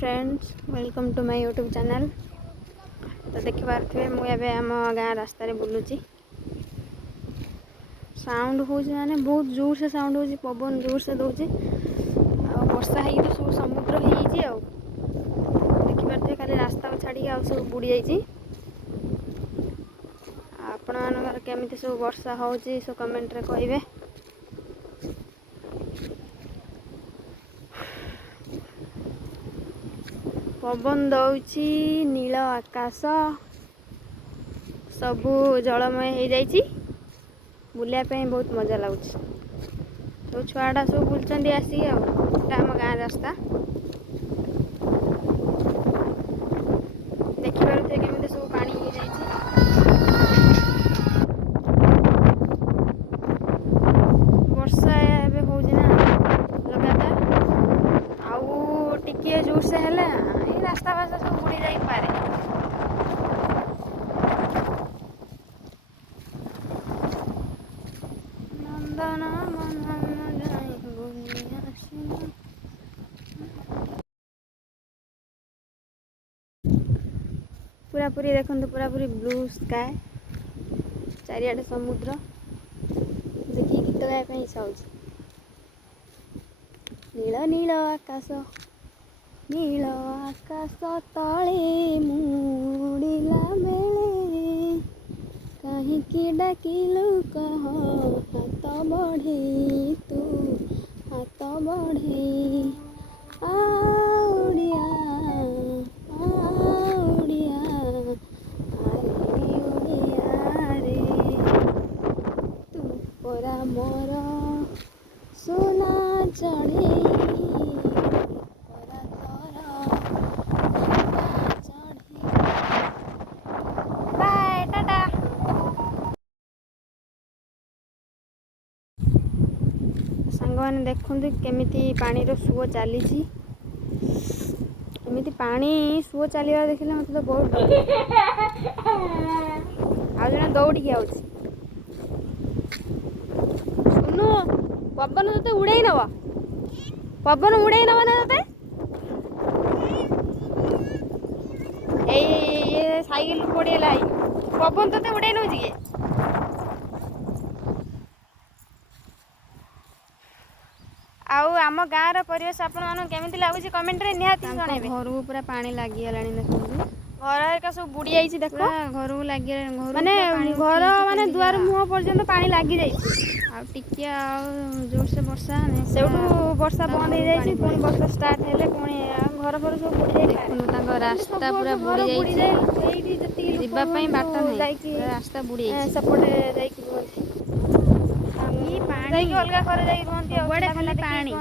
Friends welcome to my YouTube channel. तो देखि पारे मुझे आम गाँ रास्तार बुलूची साउंड हो माने बहुत जोर से साउंड हो पवन जोर से दौर वर्षा है तो सब समुद्र हो देखि पारे खाली रास्ता छाड़ी आ सब बुड़ी जाइए। आपण मानकर केमिति सब वर्षा हो सब कमेंट रे कहिबे। पवन दौची नील आकाश सबू जलमय हो जाइए बुलायापी बहुत मजा लगुच। तो छुआटा सब बुलूँ आसिक आम गाँ रास्ता देखिपे केमी सब पानी हो जाइए। वर्षा एवं हो लगातार आउ टिके जोर से है रास्ता फास्ता सब बुड़ी जापे। पूरा पूरी देखो पूरा पूरी ब्लू स्काए चारिआडे समुद्र देखिए गीत गाया इच्छा हो। नील नील आकाश तले मुड़िला बेले कहीं डाकिलु कह हाथ बढ़े तू हाथ बढ़े आउड़िया आउड़िया आरे उड़िया रे तू परा मोर सोना चढ़े सांग मैंने देखु केमिति पानी सुओ चली एमती पानी सुओ चलवा देखिले मत तो बहुत आज जन दौड़ी आ सुनु पवन ते उड़े नवा पवन उड़े नवा ना ते साइकिल पड़ेगा पवन ते उड़े नौ कि आउ आम गाँव परिवेश आपमि लगुच कमेंट रे निहाती जणाइबे। घर को पूरा पानी लगी गलानी देखो घर का सब बुड़ी जाइए देख घर को लगी माने घर माने दुआर मुह पर्यंत पानी लगी जाइए टिके जोर से वर्षा से वर्षा बंद हो जाए पुणी वर्षा स्टार्ट हेले पुणी घर फर सब बुड़ी जाए रास्ता पूरा बुड़ी जाए बाट नहीं रास्ता बुड़ी सेपटे जाइए अलग घर जाइए खाली पानी।